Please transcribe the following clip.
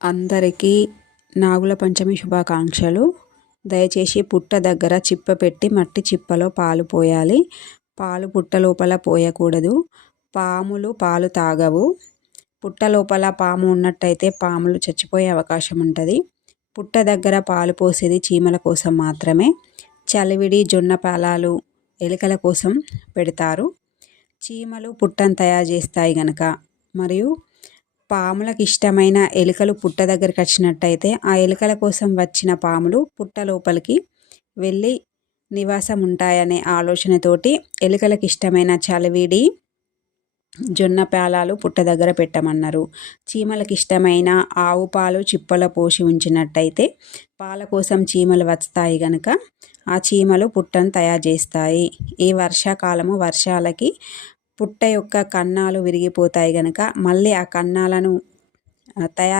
అందరికీ నాగుల పంచమి శుభాకాంక్షలు. దయచేసి పుట్ట దగ్గర చిప్ప పెట్టి మట్టి చిప్పలో పాలు పోయాలి. పాలు పుట్ట లోపల పోయకూడదు. పాములు పాలు తాగవు. పుట్ట లోపల పాము ఉన్నట్టయితే పాములు చచ్చిపోయే అవకాశం ఉంటుంది. పుట్ట దగ్గర పాలు పోసేది చీమల కోసం మాత్రమే. చలివిడి జొన్న పాలాలు ఎలుకల కోసం పెడతారు. చీమలు పుట్టను తయారు చేస్తాయి గనక, మరియు పాములకు ఇష్టమైన ఎలుకలు పుట్ట దగ్గరికి వచ్చినట్టయితే ఆ ఎలుకల కోసం వచ్చిన పాములు పుట్ట లోపలికి వెళ్ళి నివాసం ఉంటాయనే ఆలోచనతోటి ఎలుకలకు ఇష్టమైన చలివిడి జొన్న పాలాలు పుట్ట దగ్గర పెట్టమన్నారు. చీమలకు ఇష్టమైన ఆవు పాలు చిప్పల పోసి ఉంచినట్టయితే పాల కోసం చీమలు వస్తాయి కనుక ఆ చీమలు పుట్టను తయారు చేస్తాయి. ఈ వర్షాకాలము వర్షాలకి పుట్ట యొక్క కన్నాలు విరిగిపోతాయి కనుక మళ్ళీ ఆ కన్నాలను తయారు